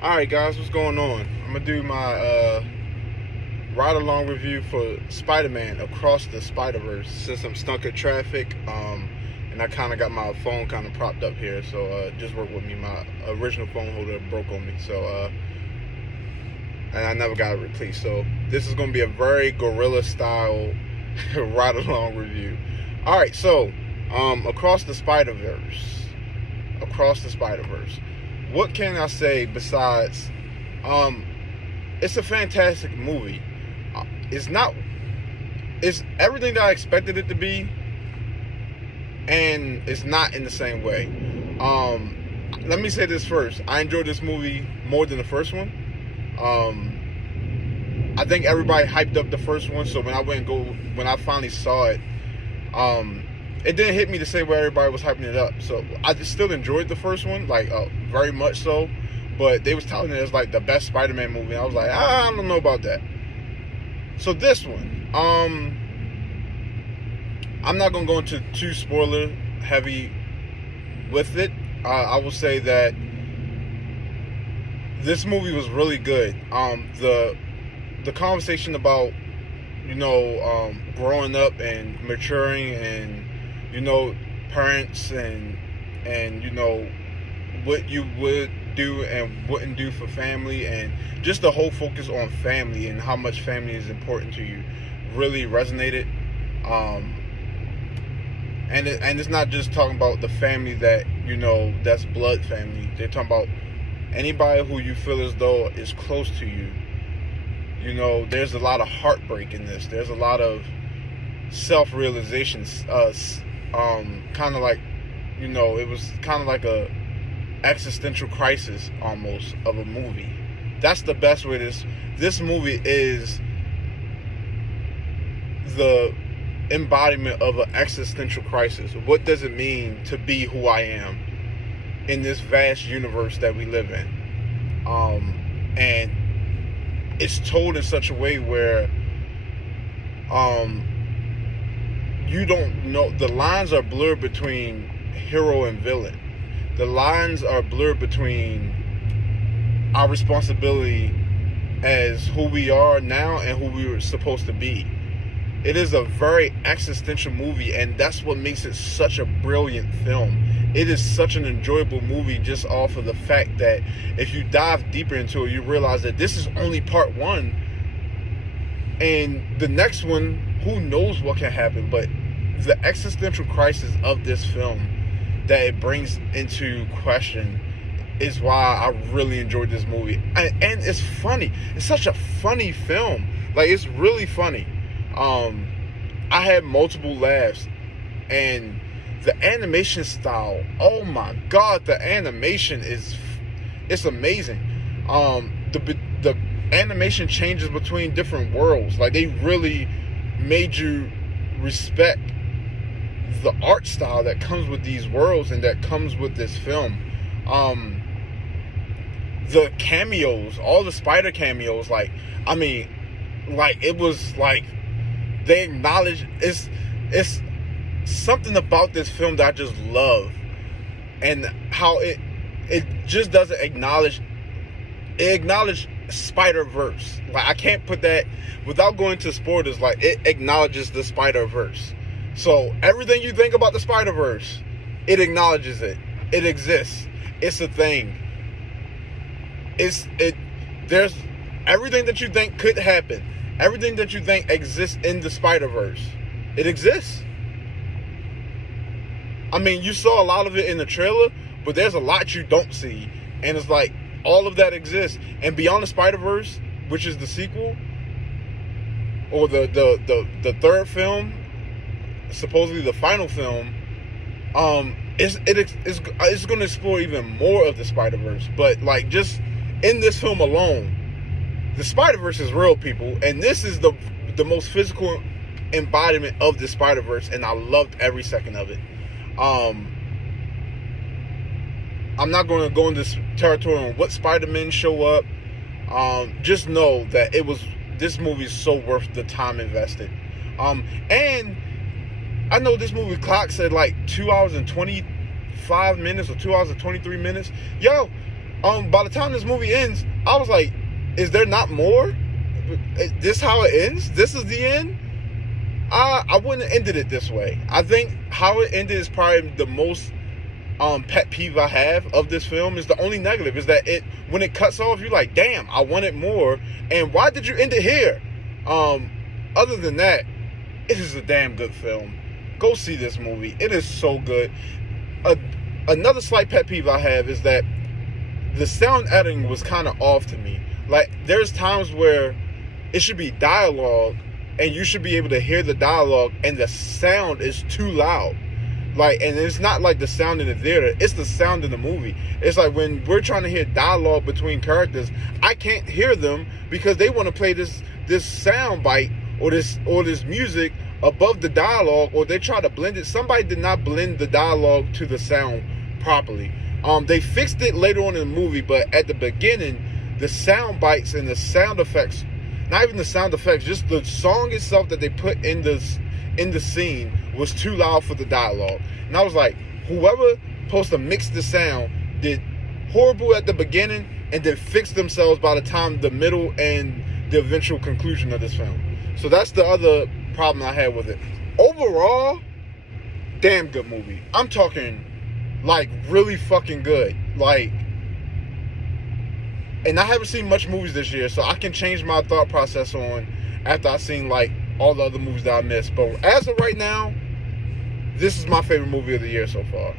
Alright guys, what's going on? I'm gonna do my ride along review for Spider-Man Across the Spiderverse since I'm stuck at traffic, and I kinda got my phone kinda propped up here, so just work with me. My original phone holder broke on me, so and I never got it replaced. So this is gonna be a very guerrilla style ride along review. Alright, so Across the Spiderverse. Across the Spiderverse. What can I say besides it's a fantastic movie. It's everything that I expected it to be, and it's not in the same way. Let me say this first. I enjoyed this movie more than the first one. I think everybody hyped up the first one, so when I finally saw it, it didn't hit me the same way everybody was hyping it up. So I just still enjoyed the first one, like very much so. But they was touting it as like the best Spider-Man movie. I was like, I don't know about that. So this one, I'm not gonna go into too spoiler heavy with it. I will say that this movie was really good. The conversation about growing up and maturing and parents and what you would do and wouldn't do for family, and just the whole focus on family and how much family is important to you really resonated. And it's not just talking about the family that that's blood family. They're talking about anybody who you feel as though is close to you. There's a lot of heartbreak in this. There's a lot of self-realizations. Kind of like, it was kind of like a existential crisis almost of a movie. That's the best way. This movie is the embodiment of an existential crisis. What does it mean to be who I am in this vast universe that we live in? And it's told in such a way where you don't know, the lines are blurred between hero and villain. The lines are blurred between our responsibility as who we are now and who we were supposed to be. It is a very existential movie, and that's what makes it such a brilliant film. It is such an enjoyable movie just off of the fact that if you dive deeper into it, you realize that this is only part one, and the next one, who knows what can happen. But the existential crisis of this film that it brings into question is why I really enjoyed this movie. And it's funny. It's such a funny film. Like, it's really funny. I had multiple laughs, and the animation style, oh my god, the animation it's amazing. The animation changes between different worlds. Like, they really made you respect the art style that comes with these worlds and that comes with this film. The cameos, all the spider cameos, it was like they acknowledge it's something about this film that I just love, and how it just doesn't acknowledge Spider-Verse. Like, I can't put that without going to spoilers. Like, it acknowledges the Spider-Verse. So everything you think about the Spider-Verse, it acknowledges it. It exists. It's a thing. There's everything that you think could happen. Everything that you think exists in the Spider-Verse. It exists. I mean, you saw a lot of it in the trailer, but there's a lot you don't see. And it's like, all of that exists. And Beyond the Spider-Verse, which is the sequel, or the third film, supposedly the final film, it's going to explore even more of the Spider-Verse. But like, just in this film alone, the Spider-Verse is real, people, and this is the most physical embodiment of the Spider-Verse, and I loved every second of it. I'm not going to go in this territory on what Spider-Men show up. Just know that this movie is so worth the time invested. And I know this movie clock said like 2 hours and 25 minutes or 2 hours and 23 minutes. Yo, By the time this movie ends, I was like, is there not more? Is this how it ends? This is the end? I wouldn't have ended it this way. I think how it ended is probably the most pet peeve I have of this film. Is the only negative is that when it cuts off, you're like, damn, I wanted more. And why did you end it here? Other than that, it is a damn good film. Go see this movie. It is so good. Another slight pet peeve I have is that the sound editing was kind of off to me. Like, there's times where it should be dialogue and you should be able to hear the dialogue and the sound is too loud. Like, and it's not like the sound in the theater, it's the sound in the movie. It's like when we're trying to hear dialogue between characters, I can't hear them because they want to play this sound bite or this music above the dialogue, or they try to blend it. Somebody did not blend the dialogue to the sound properly. They fixed it later on in the movie, but at the beginning, the sound bites and the sound effects, not even the sound effects, just the song itself that they put in the scene was too loud for the dialogue. And I was like, whoever supposed to mix the sound did horrible at the beginning and then fix themselves by the time the middle and the eventual conclusion of this film. So that's the other problem I had with it. Overall, damn good movie. I'm talking like really fucking good. Like, and I haven't seen much movies this year, so I can change my thought process on after I've seen like all the other movies that I missed. But as of right now, this is my favorite movie of the year so far.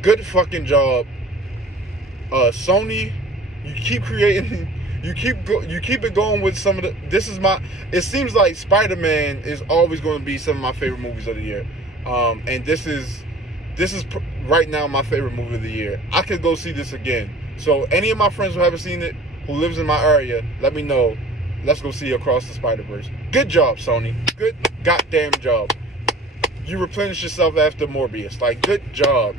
Good fucking job, Sony. You keep creating. You keep it going with some of the. It seems like Spider-Man is always going to be some of my favorite movies of the year, and this is right now my favorite movie of the year. I could go see this again. So any of my friends who haven't seen it, who lives in my area, let me know. Let's go see Across the Spiderverse. Good job, Sony. Good goddamn job. You replenished yourself after Morbius. Like, good job.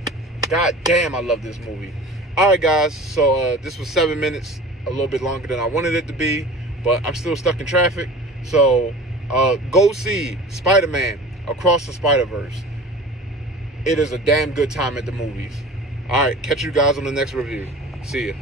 God damn, I love this movie. All right, guys. So this was 7 minutes. A little bit longer than I wanted it to be, but I'm still stuck in traffic. So go see Spider-Man Across the Spiderverse. It is a damn good time at the movies. All right, catch you guys on the next review. See ya.